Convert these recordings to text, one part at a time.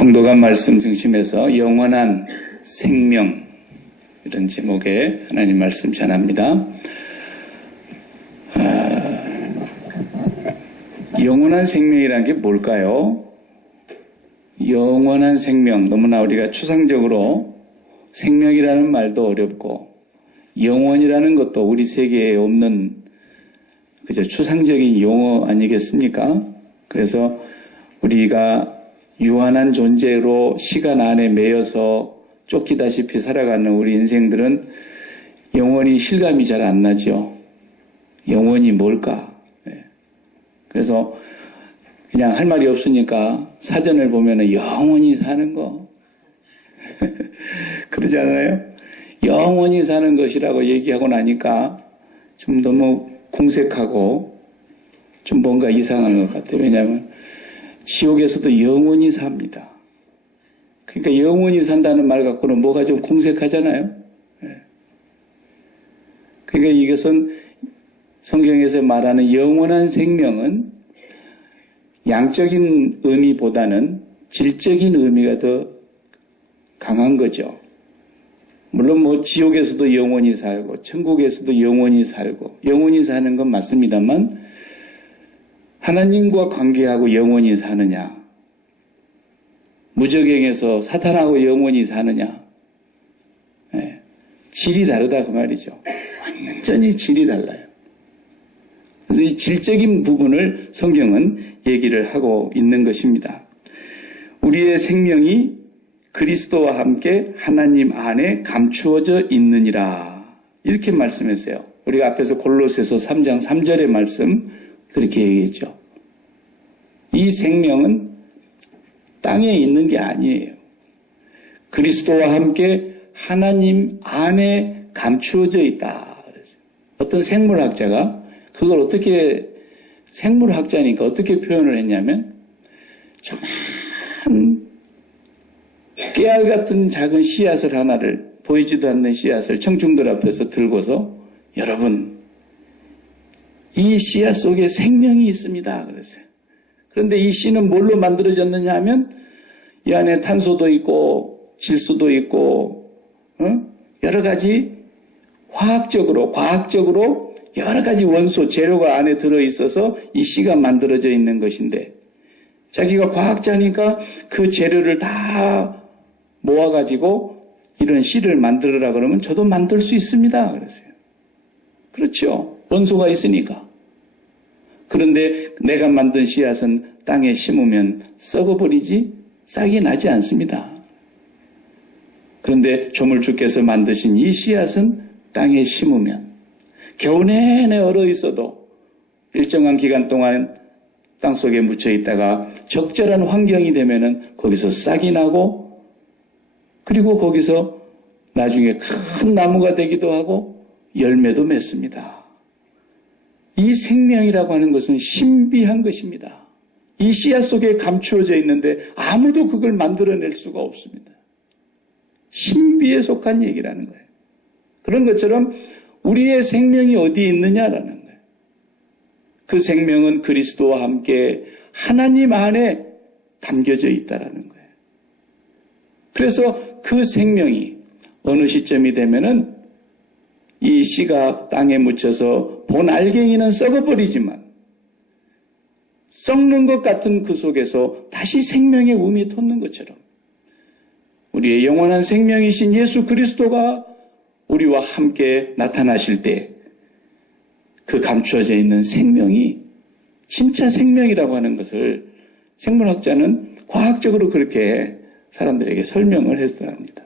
봉독한 말씀 중심에서 영원한 생명, 이런 제목의 하나님 말씀 전합니다. 영원한 생명이라는 게 뭘까요? 영원한 생명, 너무나 우리가 추상적으로 생명이라는 말도 어렵고 영원이라는 것도 우리 세계에 없는 그저 추상적인 용어 아니겠습니까? 그래서 우리가 유한한 존재로 시간 안에 매여서 쫓기다시피 살아가는 우리 인생들은 영원히 실감이 잘 안 나죠. 영원이 뭘까? 그래서 그냥 할 말이 없으니까 사전을 보면은 영원히 사는 거 그러지 않아요? 영원히 사는 것이라고 얘기하고 나니까 좀 너무 궁색하고 좀 뭔가 이상한 것 같아요. 왜냐하면 지옥에서도 영원히 삽니다. 그러니까 영원히 산다는 말 갖고는 뭐가 좀 궁색하잖아요. 그러니까 이것은 성경에서 말하는 영원한 생명은 양적인 의미보다는 질적인 의미가 더 강한 거죠. 물론 뭐 지옥에서도 영원히 살고 천국에서도 영원히 살고 영원히 사는 건 맞습니다만 하나님과 관계하고 영원히 사느냐, 무적행에서 사탄하고 영원히 사느냐, 질이 다르다 그 말이죠. 완전히 질이 달라요. 그래서 이 질적인 부분을 성경은 얘기를 하고 있는 것입니다. 우리의 생명이 그리스도와 함께 하나님 안에 감추어져 있느니라, 이렇게 말씀했어요. 우리가 앞에서 골로새서 3장 3절의 말씀 그렇게 얘기했죠. 이 생명은 땅에 있는 게 아니에요. 그리스도와 함께 하나님 안에 감추어져 있다. 어떤 생물학자가 그걸 어떻게, 생물학자니까 어떻게 표현을 했냐면, 조그만 깨알 같은 작은 씨앗을 하나를, 보이지도 않는 씨앗을 청중들 앞에서 들고서, 여러분, 이 씨앗 속에 생명이 있습니다. 그랬어요. 그런데 이 씨는 뭘로 만들어졌느냐 하면, 이 안에 탄소도 있고, 질소도 있고, 여러 가지 화학적으로, 과학적으로 여러 가지 원소, 재료가 안에 들어있어서 이 씨가 만들어져 있는 것인데, 자기가 과학자니까 그 재료를 다 모아가지고 이런 씨를 만들으라 그러면 저도 만들 수 있습니다. 그랬어요. 그렇죠. 원소가 있으니까. 그런데 내가 만든 씨앗은 땅에 심으면 썩어버리지 싹이 나지 않습니다. 그런데 조물주께서 만드신 이 씨앗은 땅에 심으면 겨우 내내 얼어 있어도 일정한 기간 동안 땅속에 묻혀 있다가 적절한 환경이 되면은 거기서 싹이 나고, 그리고 거기서 나중에 큰 나무가 되기도 하고 열매도 맺습니다. 이 생명이라고 하는 것은 신비한 것입니다. 이 씨앗 속에 감추어져 있는데 아무도 그걸 만들어낼 수가 없습니다. 신비에 속한 얘기라는 거예요. 그런 것처럼 우리의 생명이 어디 있느냐라는 거예요. 그 생명은 그리스도와 함께 하나님 안에 담겨져 있다라는 거예요. 그래서 그 생명이 어느 시점이 되면은 이 씨가 땅에 묻혀서 본 알갱이는 썩어버리지만 썩는 것 같은 그 속에서 다시 생명의 움이 돋는 것처럼 우리의 영원한 생명이신 예수 그리스도가 우리와 함께 나타나실 때 그 감추어져 있는 생명이 진짜 생명이라고 하는 것을 생물학자는 과학적으로 그렇게 사람들에게 설명을 했더랍니다.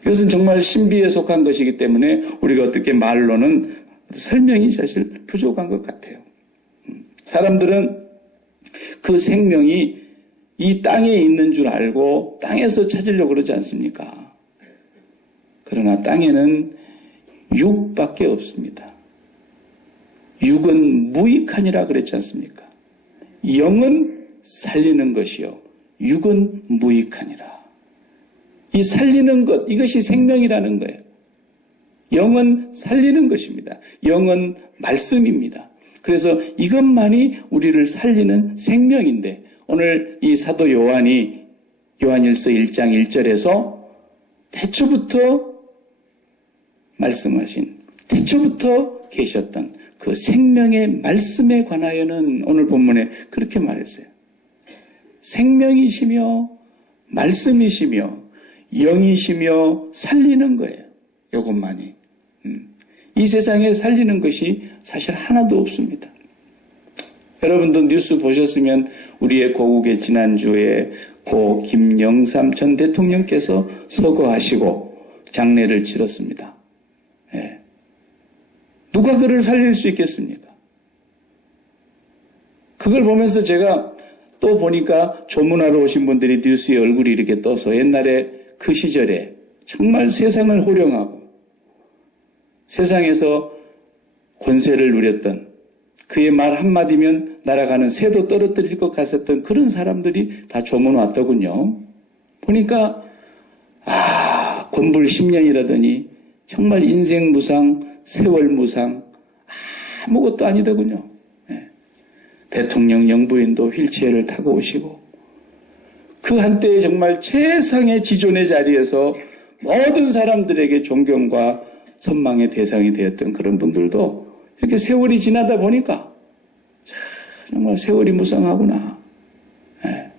이것은 정말 신비에 속한 것이기 때문에 우리가 어떻게 말로는 설명이 사실 부족한 것 같아요. 사람들은 그 생명이 이 땅에 있는 줄 알고 땅에서 찾으려고 그러지 않습니까? 그러나 땅에는 육밖에 없습니다. 육은 무익하니라 그랬지 않습니까? 영은 살리는 것이요, 육은 무익하니라. 이 살리는 것, 이것이 생명이라는 거예요. 영은 살리는 것입니다. 영은 말씀입니다. 그래서 이것만이 우리를 살리는 생명인데 오늘 이 사도 요한이 요한일서 1장 1절에서 태초부터 말씀하신, 태초부터 계셨던 그 생명의 말씀에 관하여는 오늘 본문에 그렇게 말했어요. 생명이시며 말씀이시며 영이시며 살리는 거예요. 이것만이. 이 세상에 살리는 것이 사실 하나도 없습니다. 여러분도 뉴스 보셨으면 우리의 고국의 지난주에 고 김영삼 전 대통령께서 서거하시고 장례를 치렀습니다. 예. 누가 그를 살릴 수 있겠습니까? 그걸 보면서 제가 또 보니까 조문하러 오신 분들이 뉴스에 얼굴이 이렇게 떠서 옛날에 그 시절에 정말 세상을 호령하고 세상에서 권세를 누렸던 그의 말 한마디면 날아가는 새도 떨어뜨릴 것 같았던 그런 사람들이 다 조문 왔더군요. 보니까 권불 10년이라더니 정말 인생 무상, 세월 무상, 아무것도 아니더군요. 네. 대통령 영부인도 휠체어를 타고 오시고 그 한때에 정말 최상의 지존의 자리에서 모든 사람들에게 존경과 선망의 대상이 되었던 그런 분들도 이렇게 세월이 지나다 보니까 정말 세월이 무상하구나. 네.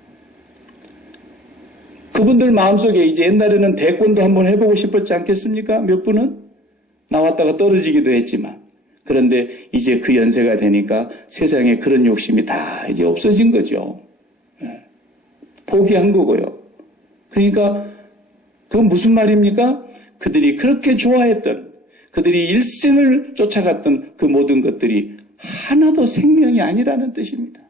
그분들 마음속에 이제 옛날에는 대권도 한번 해보고 싶었지 않겠습니까? 몇 분은 나왔다가 떨어지기도 했지만 그런데 이제 그 연세가 되니까 세상에 그런 욕심이 다 이제 없어진 거죠. 네. 포기한 거고요. 그러니까 그건 무슨 말입니까? 그들이 그렇게 좋아했던, 그들이 일생을 쫓아갔던 그 모든 것들이 하나도 생명이 아니라는 뜻입니다.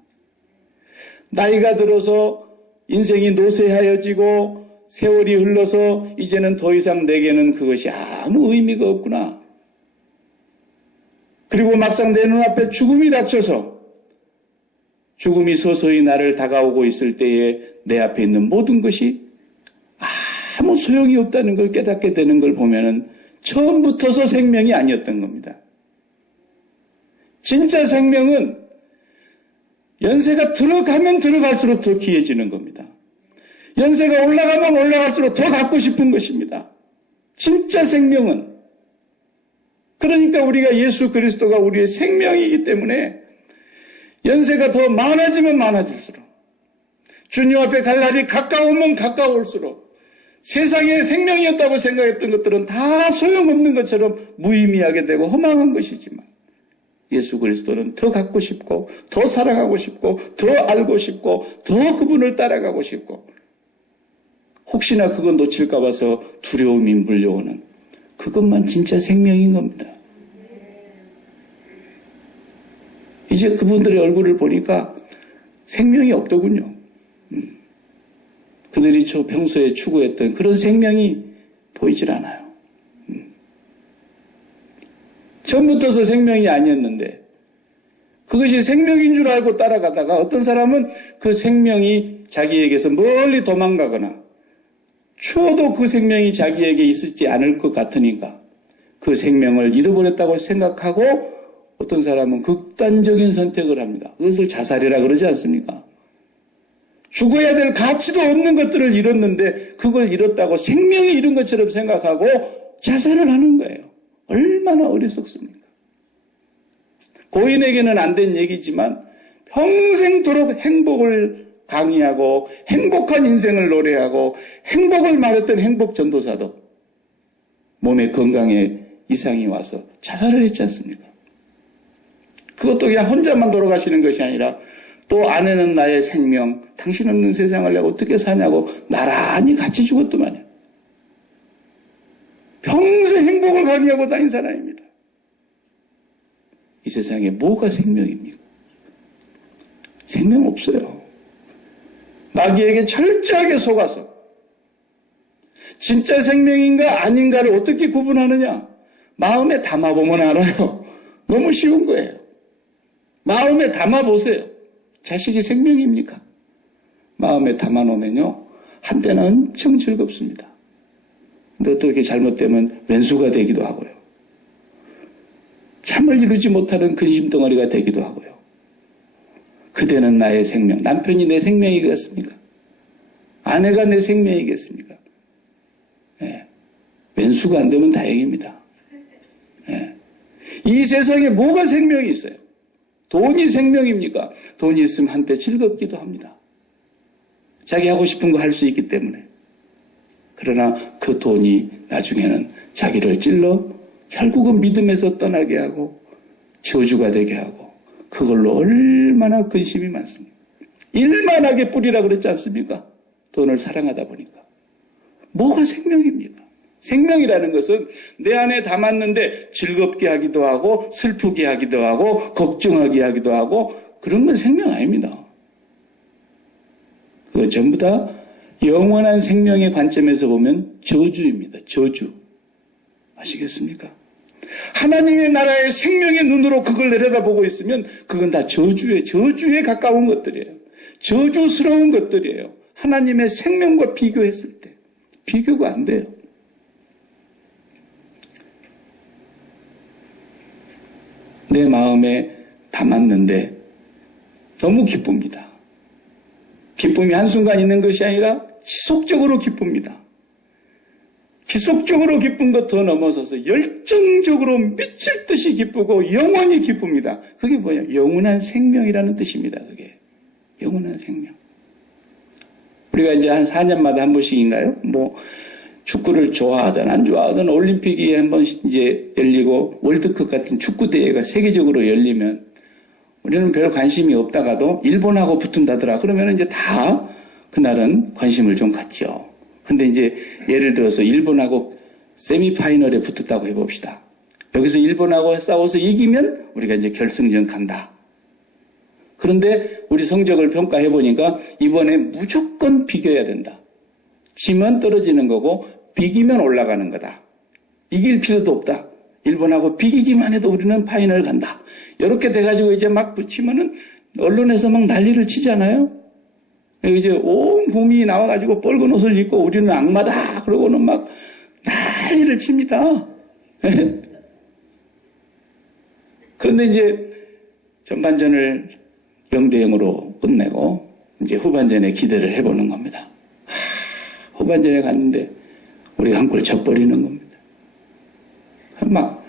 나이가 들어서 인생이 노쇠하여지고 세월이 흘러서 이제는 더 이상 내게는 그것이 아무 의미가 없구나. 그리고 막상 내 눈앞에 죽음이 닥쳐서 죽음이 서서히 나를 다가오고 있을 때에 내 앞에 있는 모든 것이 아무 소용이 없다는 걸 깨닫게 되는 걸 보면은 처음부터서 생명이 아니었던 겁니다. 진짜 생명은 연세가 들어가면 들어갈수록 더 귀해지는 겁니다. 연세가 올라가면 올라갈수록 더 갖고 싶은 것입니다. 진짜 생명은. 그러니까 우리가 예수 그리스도가 우리의 생명이기 때문에 연세가 더 많아지면 많아질수록 주님 앞에 갈 날이 가까우면 가까울수록 세상에 생명이었다고 생각했던 것들은 다 소용없는 것처럼 무의미하게 되고 허망한 것이지만 예수 그리스도는 더 갖고 싶고 더 사랑하고 싶고 더 알고 싶고 더 그분을 따라가고 싶고 혹시나 그거 놓칠까 봐서 두려움이 물려오는 그것만 진짜 생명인 겁니다. 이제 그분들의 얼굴을 보니까 생명이 없더군요. 그들이 평소에 추구했던 그런 생명이 보이질 않아요. 처음부터서 생명이 아니었는데 그것이 생명인 줄 알고 따라가다가 어떤 사람은 그 생명이 자기에게서 멀리 도망가거나 추워도 그 생명이 자기에게 있지 않을 것 같으니까 그 생명을 잃어버렸다고 생각하고 어떤 사람은 극단적인 선택을 합니다. 그것을 자살이라 그러지 않습니까? 죽어야 될 가치도 없는 것들을 잃었는데 그걸 잃었다고 생명이 잃은 것처럼 생각하고 자살을 하는 거예요. 얼마나 어리석습니까? 고인에게는 안 된 얘기지만 평생도록 행복을 강의하고 행복한 인생을 노래하고 행복을 말했던 행복전도사도 몸의 건강에 이상이 와서 자살을 했지 않습니까? 그것도 그냥 혼자만 돌아가시는 것이 아니라 또 아내는 나의 생명, 당신 없는 세상을 내가 어떻게 사냐고 나란히 같이 죽었더만요. 평생 행복을 강의하고 다닌 사람입니다. 이 세상에 뭐가 생명입니까? 생명 없어요. 마귀에게 철저하게 속아서 진짜 생명인가 아닌가를 어떻게 구분하느냐? 마음에 담아보면 알아요. 너무 쉬운 거예요. 마음에 담아보세요. 자식이 생명입니까? 마음에 담아놓으면요. 한때는 엄청 즐겁습니다. 근데 어떻게 잘못되면 왼수가 되기도 하고요. 잠을 이루지 못하는 근심덩어리가 되기도 하고요. 그대는 나의 생명. 남편이 내 생명이겠습니까? 아내가 내 생명이겠습니까? 예. 왼수가 안 되면 다행입니다. 예. 이 세상에 뭐가 생명이 있어요? 돈이 생명입니까? 돈이 있으면 한때 즐겁기도 합니다. 자기 하고 싶은 거 할 수 있기 때문에. 그러나 그 돈이 나중에는 자기를 찔러 결국은 믿음에서 떠나게 하고 저주가 되게 하고 그걸로 얼마나 근심이 많습니다. 일만하게 뿌리라 그랬지 않습니까? 돈을 사랑하다 보니까. 뭐가 생명입니까? 생명이라는 것은 내 안에 담았는데 즐겁게 하기도 하고 슬프게 하기도 하고 걱정하게 하기도 하고 그런 건 생명 아닙니다. 그건 전부 다 영원한 생명의 관점에서 보면 저주입니다. 저주. 아시겠습니까? 하나님의 나라의 생명의 눈으로 그걸 내려다보고 있으면 그건 다 저주에 가까운 것들이에요. 저주스러운 것들이에요. 하나님의 생명과 비교했을 때 비교가 안 돼요. 내 마음에 담았는데 너무 기쁩니다. 기쁨이 한순간 있는 것이 아니라 지속적으로 기쁩니다. 지속적으로 기쁜 것 더 넘어서서 열정적으로 미칠 듯이 기쁘고 영원히 기쁩니다. 그게 뭐야? 영원한 생명이라는 뜻입니다. 그게 영원한 생명. 우리가 이제 한 4년마다 한 번씩인가요? 뭐 축구를 좋아하든 안 좋아하든 올림픽이 한 번씩 이제 열리고 월드컵 같은 축구 대회가 세계적으로 열리면 우리는 별 관심이 없다가도 일본하고 붙은다더라. 그러면 이제 다 그날은 관심을 좀 갖죠. 근데 이제 예를 들어서 일본하고 세미파이널에 붙었다고 해봅시다. 여기서 일본하고 싸워서 이기면 우리가 이제 결승전 간다. 그런데 우리 성적을 평가해보니까 이번에 무조건 비겨야 된다. 지면 떨어지는 거고 비기면 올라가는 거다. 이길 필요도 없다. 일본하고 비기기만 해도 우리는 파이널 간다. 이렇게 돼가지고 이제 막 붙이면은 언론에서 막 난리를 치잖아요. 이제 온 국민이 나와가지고 빨간 옷을 입고 우리는 악마다. 그러고는 막 난리를 칩니다. 그런데 이제 전반전을 0대0으로 끝내고 이제 후반전에 기대를 해보는 겁니다. 후반전에 갔는데 우리가 한 골 져버리는 겁니다. 막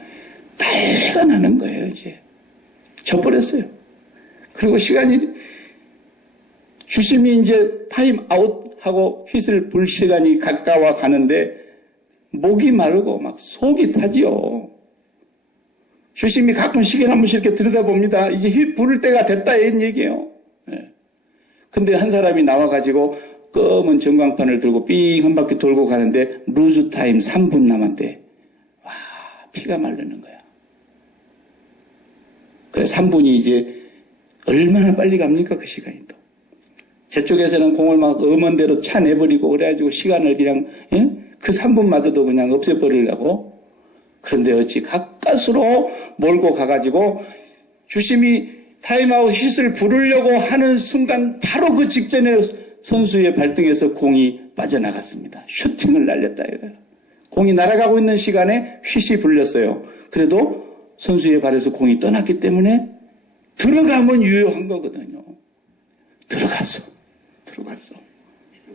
난리가 나는 거예요. 이제 져버렸어요. 그리고 시간이 주심이 이제 타임 아웃하고 휘슬 불 시간이 가까워 가는데 목이 마르고 막 속이 타지요. 주심이 가끔 시계 한 번씩 이렇게 들여다봅니다. 이제 휘 부를 때가 됐다 이런 얘기예요. 네. 근데 한 사람이 나와가지고 검은 전광판을 들고 삥 한 바퀴 돌고 가는데 루즈 타임 3분 남았대. 와, 피가 마르는 거야. 그래서 3분이 이제 얼마나 빨리 갑니까? 그 시간이 또. 저쪽에서는 공을 막 엄원대로 차내버리고 그래가지고 시간을 그냥 그 3분마저도 그냥 없애버리려고. 그런데 어찌 가까스로 몰고 가가지고 주심이 타임아웃 힛을 부르려고 하는 순간 바로 그 직전에 선수의 발등에서 공이 빠져나갔습니다. 슈팅을 날렸다 이거예요. 공이 날아가고 있는 시간에 휘이 불렸어요. 그래도 선수의 발에서 공이 떠났기 때문에 들어가면 유효한 거거든요. 들어갔어.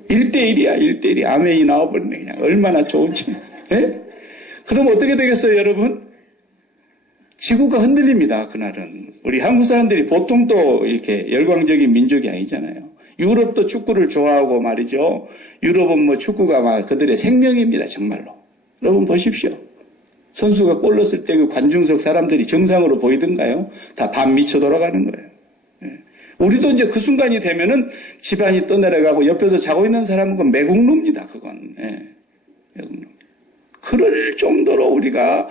1대1이야, 1대1이. 아멘이 나와버리네, 그냥. 얼마나 좋은지. 예? 그럼 어떻게 되겠어요, 여러분? 지구가 흔들립니다, 그날은. 우리 한국 사람들이 보통 또 이렇게 열광적인 민족이 아니잖아요. 유럽도 축구를 좋아하고 말이죠. 유럽은 뭐 축구가 막 그들의 생명입니다, 정말로. 여러분 보십시오. 선수가 골 넣었을 때 그 관중석 사람들이 정상으로 보이던가요? 다 반 미쳐 돌아가는 거예요. 예. 우리도 이제 그 순간이 되면은 집안이 떠내려가고 옆에서 자고 있는 사람은 그건 매국노입니다, 그건. 예. 매국노. 그럴 정도로 우리가,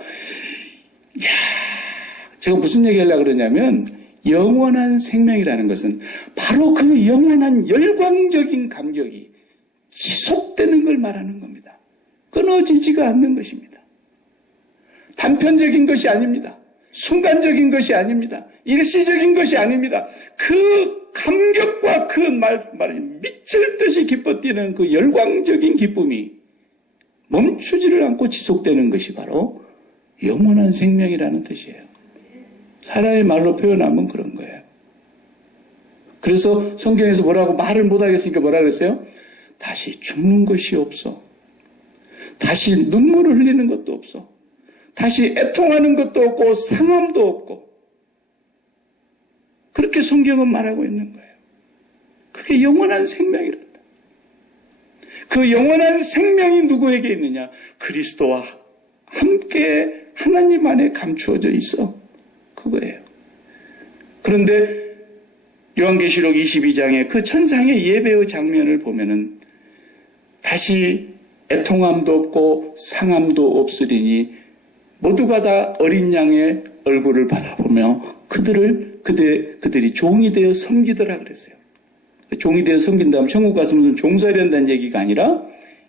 제가 무슨 얘기 하려고 그러냐면, 영원한 생명이라는 것은 바로 그 영원한 열광적인 감격이 지속되는 걸 말하는 겁니다. 끊어지지가 않는 것입니다. 단편적인 것이 아닙니다. 순간적인 것이 아닙니다. 일시적인 것이 아닙니다. 그 감격과 그 말이 미칠 듯이 기뻐 뛰는 그 열광적인 기쁨이 멈추지를 않고 지속되는 것이 바로 영원한 생명이라는 뜻이에요. 사람의 말로 표현하면 그런 거예요. 그래서 성경에서 뭐라고 말을 못하겠으니까 뭐라 그랬어요? 다시 죽는 것이 없어. 다시 눈물을 흘리는 것도 없어. 다시 애통하는 것도 없고 상함도 없고. 그렇게 성경은 말하고 있는 거예요. 그게 영원한 생명이란다. 그 영원한 생명이 누구에게 있느냐? 그리스도와 함께 하나님 안에 감추어져 있어. 그거예요. 그런데 요한계시록 22장에 그 천상의 예배의 장면을 보면은 다시 애통함도 없고 상함도 없으리니 모두가 다 어린 양의 얼굴을 바라보며 그들이 종이 되어 섬기더라 그랬어요. 종이 되어 섬긴다면 천국 가서 무슨 종살이 한다는 얘기가 아니라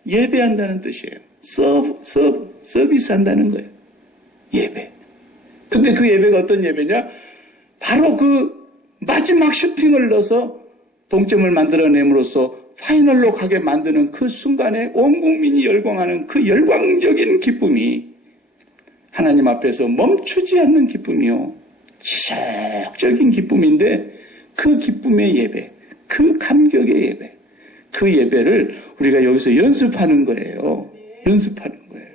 예배한다는 뜻이에요. 서비스 한다는 거예요. 예배. 근데 그 예배가 어떤 예배냐? 바로 그 마지막 슈팅을 넣어서 동점을 만들어냄으로써 파이널로 가게 만드는 그 순간에 온 국민이 열광하는 그 열광적인 기쁨이 하나님 앞에서 멈추지 않는 기쁨이요. 지속적인 기쁨인데 그 기쁨의 예배, 그 감격의 예배, 그 예배를 우리가 여기서 연습하는 거예요. 연습하는 거예요.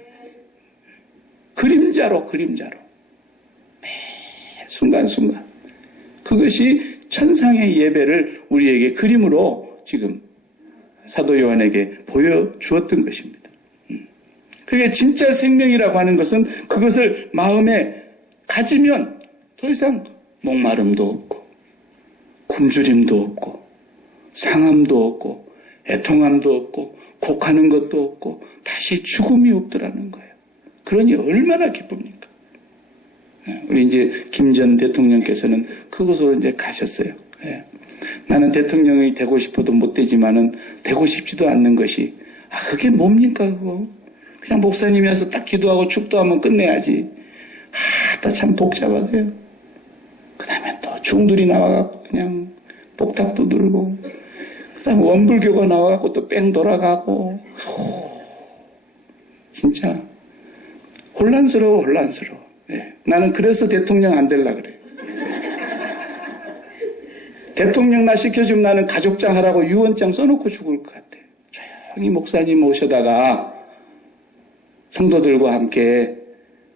그림자로. 매 순간순간. 그것이 천상의 예배를 우리에게 그림으로 지금 사도 요한에게 보여주었던 것입니다. 그게 진짜 생명이라고 하는 것은 그것을 마음에 가지면 더 이상 목마름도 없고 굶주림도 없고 상함도 없고 애통함도 없고 곡하는 것도 없고 다시 죽음이 없더라는 거예요. 그러니 얼마나 기쁩니까? 우리 이제 김 전 대통령께서는 그곳으로 이제 가셨어요. 나는 대통령이 되고 싶어도 못 되지만은 되고 싶지도 않는 것이 그게 뭡니까 그거? 그냥 목사님이어서 딱 기도하고 축도하면 끝내야지. 참 복잡하대요. 그 다음에 또 중들이 나와갖고 그냥 복탁도 들고 그 다음에 원불교가 나와갖고 또 뺑 돌아가고 진짜 혼란스러워. 나는 그래서 대통령 안 되려고 그래. 대통령 나 시켜주면 나는 가족장 하라고 유언장 써놓고 죽을 것 같아. 조용히 목사님 모셔다가 성도들과 함께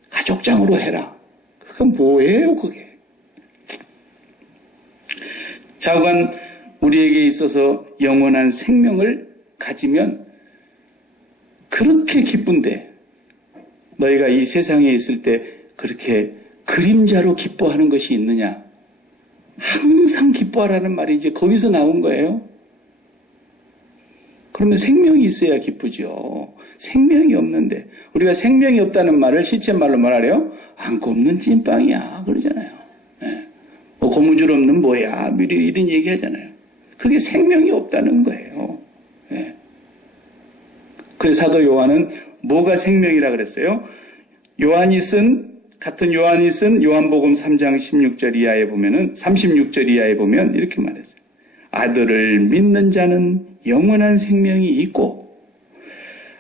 가족장으로 해라. 그건 뭐예요 그게. 좌우간 우리에게 있어서 영원한 생명을 가지면 그렇게 기쁜데 너희가 이 세상에 있을 때 그렇게 그림자로 기뻐하는 것이 있느냐? 항상 기뻐하라는 말이 이제 거기서 나온 거예요. 그러면 생명이 있어야 기쁘죠. 생명이 없는데 우리가 생명이 없다는 말을 시쳇말로 말하래요. 안고 없는 찐빵이야 그러잖아요. 뭐 고무줄 없는 뭐야 이런 얘기 하잖아요. 그게 생명이 없다는 거예요. 그래서 사도 요한은 뭐가 생명이라 그랬어요? 같은 요한이 쓴 요한복음 3장 16절 이하에 보면은 36절 이하에 보면 이렇게 말했어요. 아들을 믿는 자는 영원한 생명이 있고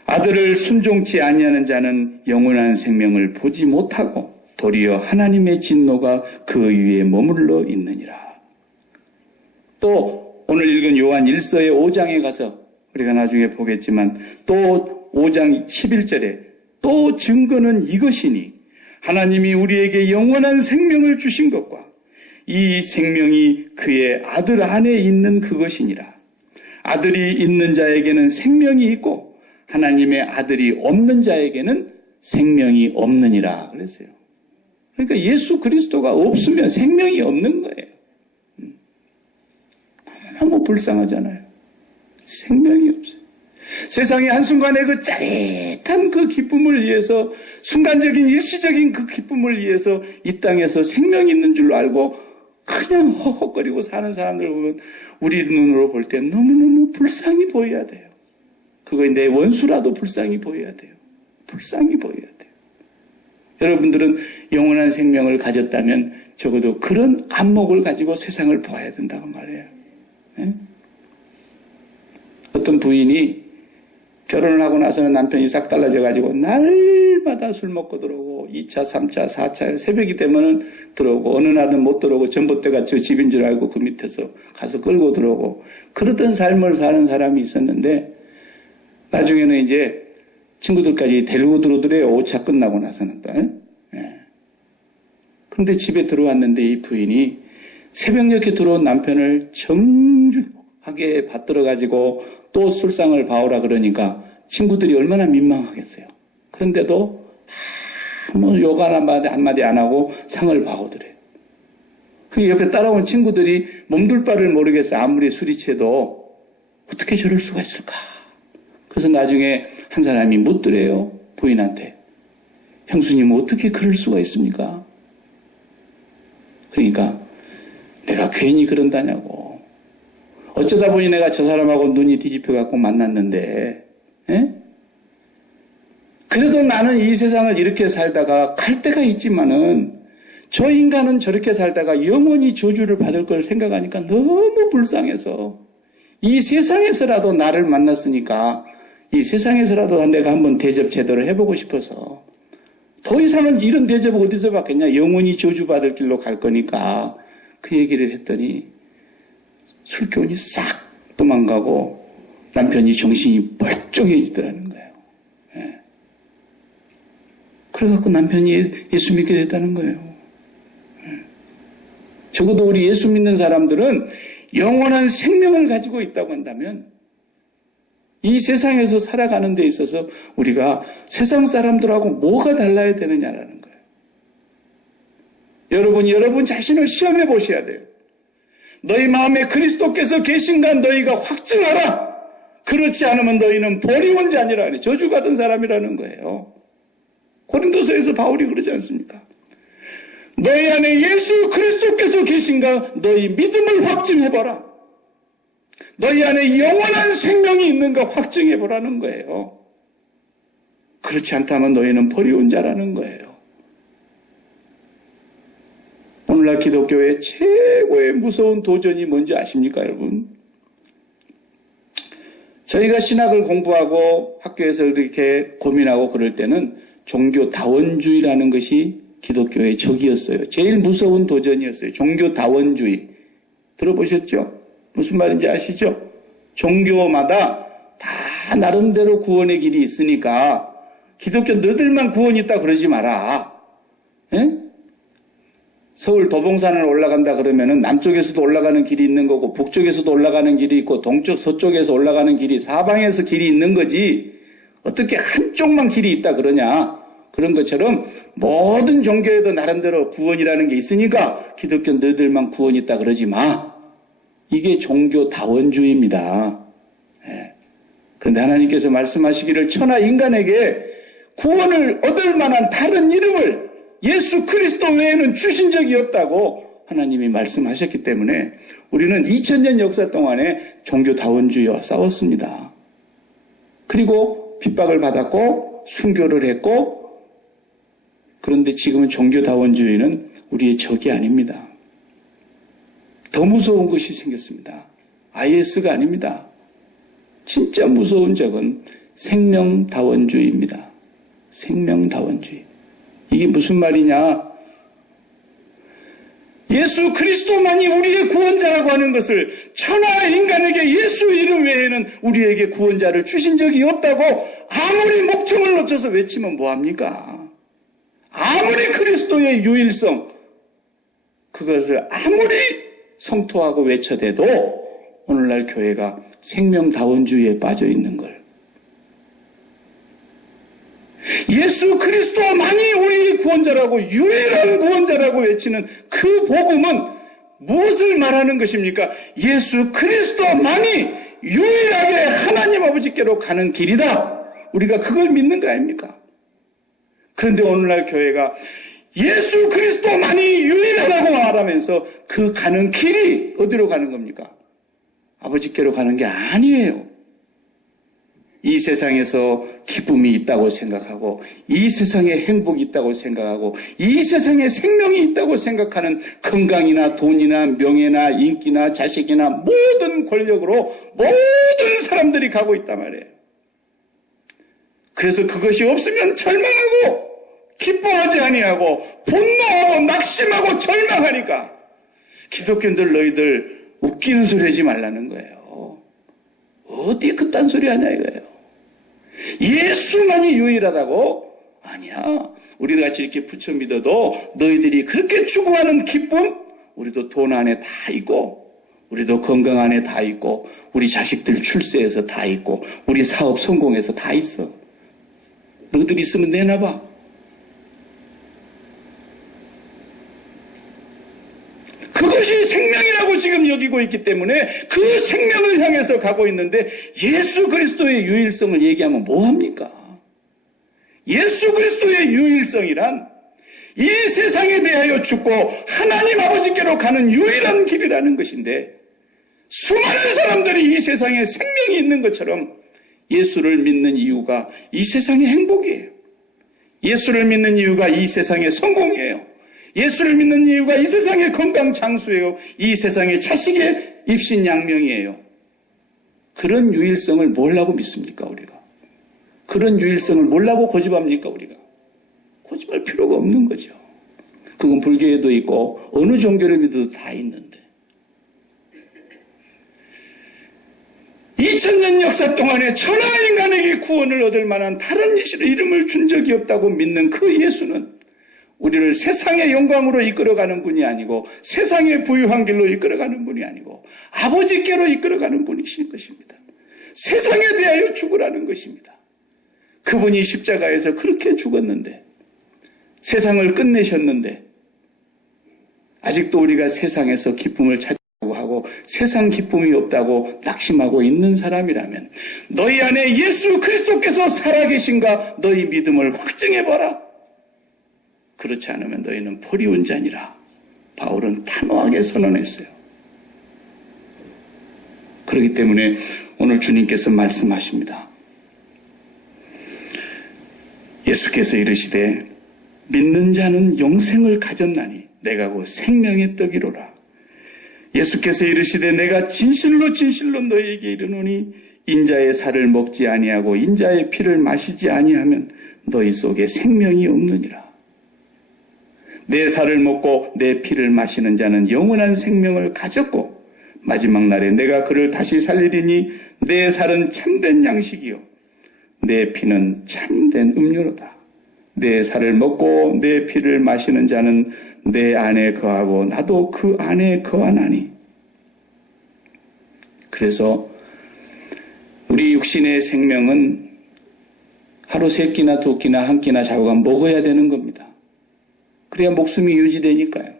아들을 순종치 아니하는 자는 영원한 생명을 보지 못하고 도리어 하나님의 진노가 그 위에 머물러 있느니라. 또 오늘 읽은 요한 1서의 5장에 가서 우리가 나중에 보겠지만 또 5장 11절에 또 증거는 이것이니 하나님이 우리에게 영원한 생명을 주신 것과 이 생명이 그의 아들 안에 있는 그것이니라. 아들이 있는 자에게는 생명이 있고 하나님의 아들이 없는 자에게는 생명이 없느니라 그랬어요. 그러니까 예수 그리스도가 없으면 생명이 없는 거예요. 너무 불쌍하잖아요. 생명이 없어요. 세상의 한순간의 그 짜릿한 그 기쁨을 위해서 순간적인 일시적인 그 기쁨을 위해서 이 땅에서 생명이 있는 줄로 알고 그냥 허헉거리고 사는 사람들 보면 우리 눈으로 볼 때 너무너무 불쌍히 보여야 돼요. 그거 내 원수라도 불쌍히 보여야 돼요. 불쌍히 보여야 돼요. 여러분들은 영원한 생명을 가졌다면 적어도 그런 안목을 가지고 세상을 보아야 된다고 말해요. 네? 어떤 부인이 결혼을 하고 나서는 남편이 싹 달라져가지고 날마다 술 먹고 들어오고 2차, 3차, 4차, 새벽이 되면은 들어오고, 어느 날은 못 들어오고, 전봇대가 저 집인 줄 알고 그 밑에서 가서 끌고 들어오고, 그러던 삶을 사는 사람이 있었는데, 나중에는 이제 친구들까지 데리고 들어오더래요. 5차 끝나고 나서는 또. 예. 그런데 집에 들어왔는데 이 부인이 새벽녘에 들어온 남편을 정중하게 받들어가지고 또 술상을 봐오라 그러니까 친구들이 얼마나 민망하겠어요. 그런데도 아무 욕 한마디 안 하고 상을 봐오더래요. 그 옆에 따라온 친구들이 몸둘 바를 모르겠어요. 아무리 술이 취해도 어떻게 저럴 수가 있을까. 그래서 나중에 한 사람이 묻더래요. 부인한테. 형수님 어떻게 그럴 수가 있습니까? 그러니까 내가 괜히 그런다냐고. 어쩌다 보니 내가 저 사람하고 눈이 뒤집혀갖고 만났는데, 에? 그래도 나는 이 세상을 이렇게 살다가 갈 때가 있지만은 저 인간은 저렇게 살다가 영원히 저주를 받을 걸 생각하니까 너무 불쌍해서 이 세상에서라도 나를 만났으니까 이 세상에서라도 내가 한번 대접 제대로 해보고 싶어서 더 이상은 이런 대접을 어디서 받겠냐. 영원히 저주받을 길로 갈 거니까 그 얘기를 했더니 술기운이 싹 도망가고 남편이 정신이 멀쩡해지더라는 거예요. 예. 그래갖고 남편이 예수 믿게 됐다는 거예요. 예. 적어도 우리 예수 믿는 사람들은 영원한 생명을 가지고 있다고 한다면 이 세상에서 살아가는 데 있어서 우리가 세상 사람들하고 뭐가 달라야 되느냐라는 거예요. 여러분 자신을 시험해 보셔야 돼요. 너희 마음에 그리스도께서 계신가 너희가 확증하라. 그렇지 않으면 너희는 버리운 자니라. 저주받은 사람이라는 거예요. 고린도서에서 바울이 그러지 않습니까? 너희 안에 예수 그리스도께서 계신가 너희 믿음을 확증해봐라. 너희 안에 영원한 생명이 있는가 확증해보라는 거예요. 그렇지 않다면 너희는 버리운 자라는 거예요. 오늘날 기독교의 최고의 무서운 도전이 뭔지 아십니까, 여러분? 저희가 신학을 공부하고 학교에서 이렇게 고민하고 그럴 때는 종교다원주의라는 것이 기독교의 적이었어요. 제일 무서운 도전이었어요. 종교다원주의. 들어보셨죠? 무슨 말인지 아시죠? 종교마다 다 나름대로 구원의 길이 있으니까 기독교 너들만 구원이 있다 그러지 마라. 에? 서울 도봉산을 올라간다 그러면은 남쪽에서도 올라가는 길이 있는 거고 북쪽에서도 올라가는 길이 있고 동쪽 서쪽에서 올라가는 길이 사방에서 길이 있는 거지 어떻게 한쪽만 길이 있다 그러냐. 그런 것처럼 모든 종교에도 나름대로 구원이라는 게 있으니까 기독교 너들만 구원이 있다 그러지 마. 이게 종교다원주의입니다. 예. 그런데 하나님께서 말씀하시기를 천하 인간에게 구원을 얻을 만한 다른 이름을 예수 그리스도 외에는 주신 적이 없다고 하나님이 말씀하셨기 때문에 우리는 2000년 역사 동안에 종교다원주의와 싸웠습니다. 그리고 핍박을 받았고 순교를 했고 그런데 지금은 종교다원주의는 우리의 적이 아닙니다. 더 무서운 것이 생겼습니다. IS가 아닙니다. 진짜 무서운 적은 생명다원주의입니다. 생명다원주의. 이게 무슨 말이냐? 예수 그리스도만이 우리의 구원자라고 하는 것을 천하 인간에게 예수 이름 외에는 우리에게 구원자를 주신 적이 없다고 아무리 목청을 놓쳐서 외치면 뭐합니까? 아무리 그리스도의 유일성 그것을 아무리 성토하고 외쳐대도 오늘날 교회가 생명다원주의에 빠져 있는 걸. 예수 그리스도만이 우리의 구원자라고 유일한 구원자라고 외치는 그 복음은 무엇을 말하는 것입니까? 예수 그리스도만이 유일하게 하나님 아버지께로 가는 길이다. 우리가 그걸 믿는 거 아닙니까? 그런데 오늘날 교회가 예수 그리스도만이 유일하다고 말하면서 그 가는 길이 어디로 가는 겁니까? 아버지께로 가는 게 아니에요. 이 세상에서 기쁨이 있다고 생각하고 이 세상에 행복이 있다고 생각하고 이 세상에 생명이 있다고 생각하는 건강이나 돈이나 명예나 인기나 자식이나 모든 권력으로 모든 사람들이 가고 있단 말이에요. 그래서 그것이 없으면 절망하고 기뻐하지 아니하고 분노하고 낙심하고 절망하니까 기독교인들 너희들 웃기는 소리 하지 말라는 거예요. 어디 그딴 소리 하냐 이거예요. 예수만이 유일하다고? 아니야. 우리 같이 이렇게 붙여 믿어도 너희들이 그렇게 추구하는 기쁨 우리도 돈 안에 다 있고 우리도 건강 안에 다 있고 우리 자식들 출세해서 다 있고 우리 사업 성공해서 다 있어. 너희들 있으면 내놔봐. 그것이 생명이라고 지금 여기고 있기 때문에 그 생명을 향해서 가고 있는데 예수 그리스도의 유일성을 얘기하면 뭐합니까? 예수 그리스도의 유일성이란 이 세상에 대하여 죽고 하나님 아버지께로 가는 유일한 길이라는 것인데 수많은 사람들이 이 세상에 생명이 있는 것처럼 예수를 믿는 이유가 이 세상의 행복이에요. 예수를 믿는 이유가 이 세상의 성공이에요. 예수를 믿는 이유가 이 세상의 건강 장수예요. 이 세상의 자식의 입신양명이에요. 그런 유일성을 뭐라고 믿습니까 우리가? 그런 유일성을 뭐라고 고집합니까 우리가? 고집할 필요가 없는 거죠. 그건 불교에도 있고 어느 종교를 믿어도 다 있는데 2000년 역사 동안에 천하 인간에게 구원을 얻을 만한 다른 이름을 준 적이 없다고 믿는 그 예수는 우리를 세상의 영광으로 이끌어가는 분이 아니고 세상의 부유한 길로 이끌어가는 분이 아니고 아버지께로 이끌어가는 분이신 것입니다. 세상에 대하여 죽으라는 것입니다. 그분이 십자가에서 그렇게 죽었는데 세상을 끝내셨는데 아직도 우리가 세상에서 기쁨을 찾으려고 하고 세상 기쁨이 없다고 낙심하고 있는 사람이라면 너희 안에 예수 그리스도께서 살아계신가 너희 믿음을 확증해봐라. 그렇지 않으면 너희는 포리온 자니라. 바울은 단호하게 선언했어요. 그렇기 때문에 오늘 주님께서 말씀하십니다. 예수께서 이르시되 믿는 자는 영생을 가졌나니 내가 곧 생명의 떡이로라. 예수께서 이르시되 내가 진실로 진실로 너희에게 이르노니 인자의 살을 먹지 아니하고 인자의 피를 마시지 아니하면 너희 속에 생명이 없느니라. 내 살을 먹고 내 피를 마시는 자는 영원한 생명을 가졌고 마지막 날에 내가 그를 다시 살리리니 내 살은 참된 양식이요 내 피는 참된 음료로다. 내 살을 먹고 내 피를 마시는 자는 내 안에 거하고 나도 그 안에 거하나니. 그래서 우리 육신의 생명은 하루 3끼나 2끼나 1끼나 자고가 먹어야 되는 겁니다. 그래야 목숨이 유지되니까요.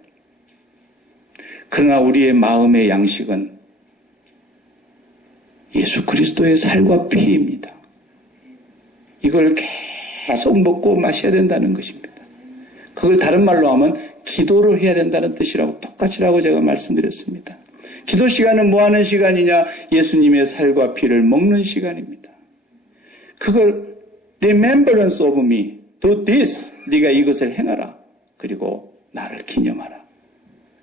그러나 우리의 마음의 양식은 예수 그리스도의 살과 피입니다. 이걸 계속 먹고 마셔야 된다는 것입니다. 그걸 다른 말로 하면 기도를 해야 된다는 뜻이라고 똑같이라고 제가 말씀드렸습니다. 기도 시간은 뭐 하는 시간이냐? 예수님의 살과 피를 먹는 시간입니다. 그걸 remembrance of me, do this, 네가 이것을 행하라. 그리고 나를 기념하라.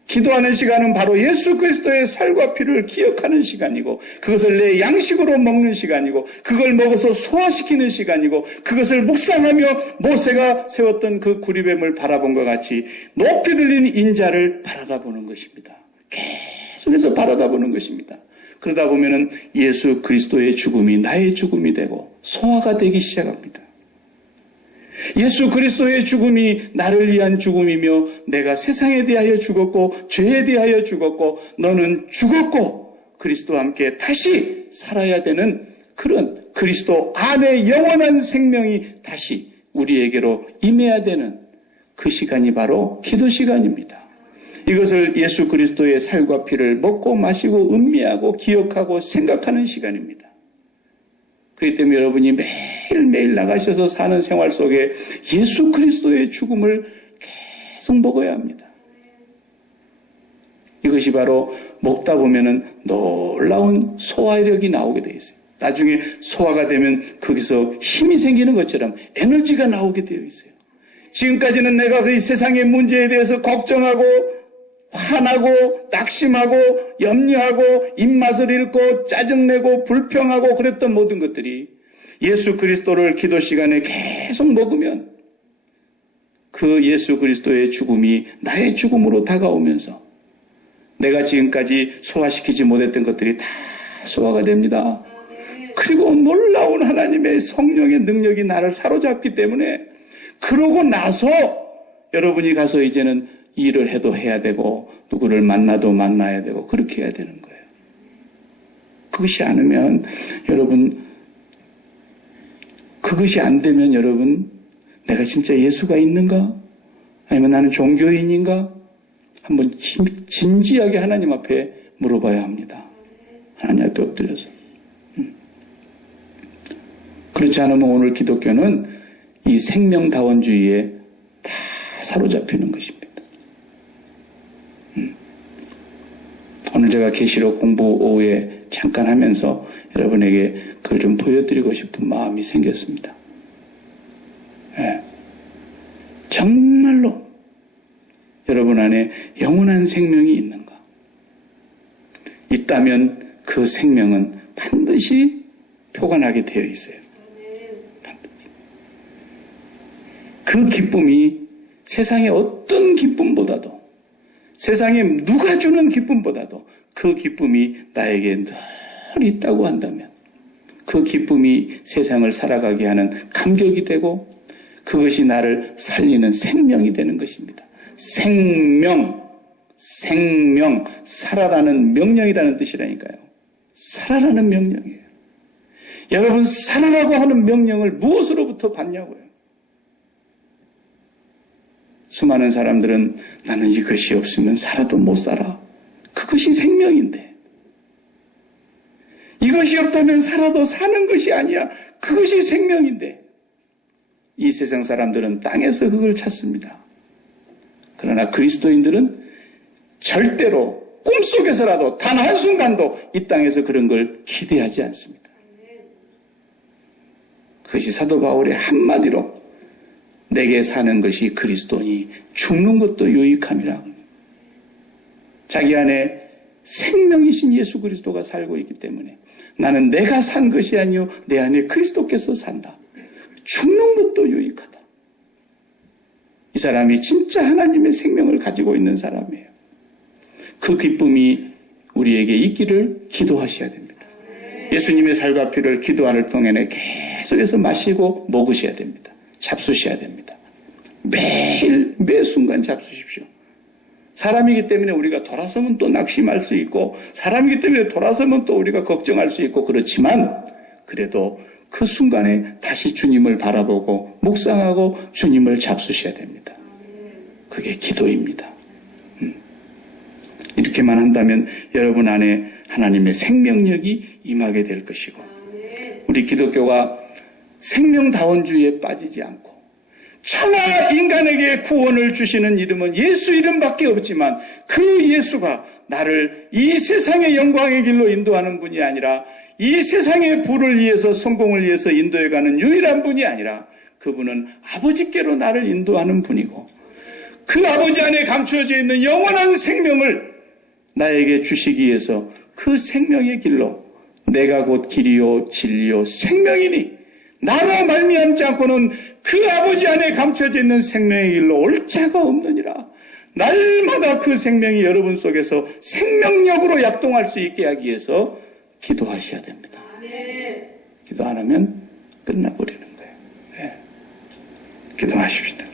기도하는 시간은 바로 예수 그리스도의 살과 피를 기억하는 시간이고 그것을 내 양식으로 먹는 시간이고 그걸 먹어서 소화시키는 시간이고 그것을 묵상하며 모세가 세웠던 그 구리뱀을 바라본 것 같이 높이 들린 인자를 바라다보는 것입니다. 계속해서 바라다보는 것입니다. 그러다 보면은 예수 그리스도의 죽음이 나의 죽음이 되고 소화가 되기 시작합니다. 예수 그리스도의 죽음이 나를 위한 죽음이며 내가 세상에 대하여 죽었고 죄에 대하여 죽었고 너는 죽었고 그리스도와 함께 다시 살아야 되는 그런 그리스도 안에 영원한 생명이 다시 우리에게로 임해야 되는 그 시간이 바로 기도 시간입니다. 이것을 예수 그리스도의 살과 피를 먹고 마시고 음미하고 기억하고 생각하는 시간입니다. 그렇기 때문에 여러분이 매일매일 나가셔서 사는 생활 속에 예수 그리스도의 죽음을 계속 먹어야 합니다. 이것이 바로 먹다 보면은 놀라운 소화력이 나오게 되어 있어요. 나중에 소화가 되면 거기서 힘이 생기는 것처럼 에너지가 나오게 되어 있어요. 지금까지는 내가 그 세상의 문제에 대해서 걱정하고 화나고 낙심하고 염려하고 입맛을 잃고 짜증내고 불평하고 그랬던 모든 것들이 예수 그리스도를 기도 시간에 계속 먹으면 그 예수 그리스도의 죽음이 나의 죽음으로 다가오면서 내가 지금까지 소화시키지 못했던 것들이 다 소화가 됩니다. 그리고 놀라운 하나님의 성령의 능력이 나를 사로잡기 때문에 그러고 나서 여러분이 가서 이제는 일을 해도 해야 되고 누구를 만나도 만나야 되고 그렇게 해야 되는 거예요. 그것이 않으면 여러분, 그것이 안 되면 여러분, 내가 진짜 예수가 있는가? 아니면 나는 종교인인가? 한번 진지하게 하나님 앞에 물어봐야 합니다. 하나님 앞에 엎드려서. 그렇지 않으면 오늘 기독교는 이 생명다원주의에 다 사로잡히는 것입니다. 오늘 제가 계시록 공부 오후에 잠깐 하면서 여러분에게 그걸 좀 보여드리고 싶은 마음이 생겼습니다. 네. 정말로 여러분 안에 영원한 생명이 있는가? 있다면 그 생명은 반드시 표관하게 되어 있어요. 반드시. 그 기쁨이 세상의 어떤 기쁨보다도, 세상에 누가 주는 기쁨보다도 그 기쁨이 나에게 늘 있다고 한다면 그 기쁨이 세상을 살아가게 하는 감격이 되고 그것이 나를 살리는 생명이 되는 것입니다. 생명, 살아라는 명령이라는 뜻이라니까요. 살아라는 명령이에요. 여러분, 살아라고 하는 명령을 무엇으로부터 받냐고요? 수많은 사람들은 나는 이것이 없으면 살아도 못 살아. 그것이 생명인데. 이것이 없다면 살아도 사는 것이 아니야. 그것이 생명인데. 이 세상 사람들은 땅에서 그걸 찾습니다. 그러나 그리스도인들은 절대로 꿈속에서라도 단 한순간도 이 땅에서 그런 걸 기대하지 않습니다. 그것이 사도 바울의 한마디로 내게 사는 것이 그리스도니 죽는 것도 유익함이라. 자기 안에 생명이신 예수 그리스도가 살고 있기 때문에 나는 내가 산 것이 아니요 내 안에 그리스도께서 산다. 죽는 것도 유익하다. 이 사람이 진짜 하나님의 생명을 가지고 있는 사람이에요. 그 기쁨이 우리에게 있기를 기도하셔야 됩니다. 예수님의 살과 피를 기도하는 동안에 계속해서 마시고 먹으셔야 됩니다. 잡수셔야 됩니다. 매일 매 순간 잡수십시오. 사람이기 때문에 우리가 돌아서면 또 낙심할 수 있고 사람이기 때문에 돌아서면 또 우리가 걱정할 수 있고 그렇지만 그래도 그 순간에 다시 주님을 바라보고 묵상하고 주님을 잡수셔야 됩니다. 그게 기도입니다. 이렇게만 한다면 여러분 안에 하나님의 생명력이 임하게 될 것이고 우리 기독교가 생명다원주의에 빠지지 않고 천하 인간에게 구원을 주시는 이름은 예수 이름밖에 없지만 그 예수가 나를 이 세상의 영광의 길로 인도하는 분이 아니라 이 세상의 부를 위해서 성공을 위해서 인도해가는 유일한 분이 아니라 그분은 아버지께로 나를 인도하는 분이고 그 아버지 안에 감추어져 있는 영원한 생명을 나에게 주시기 위해서 그 생명의 길로 내가 곧 길이요 진리요 생명이니 나로 말미암지 않고는 그 아버지 안에 감춰져 있는 생명의 길로 올 자가 없느니라. 날마다 그 생명이 여러분 속에서 생명력으로 약동할 수 있게 하기 위해서 기도하셔야 됩니다. 기도 안 하면 끝나버리는 거예요. 네. 기도하십시다.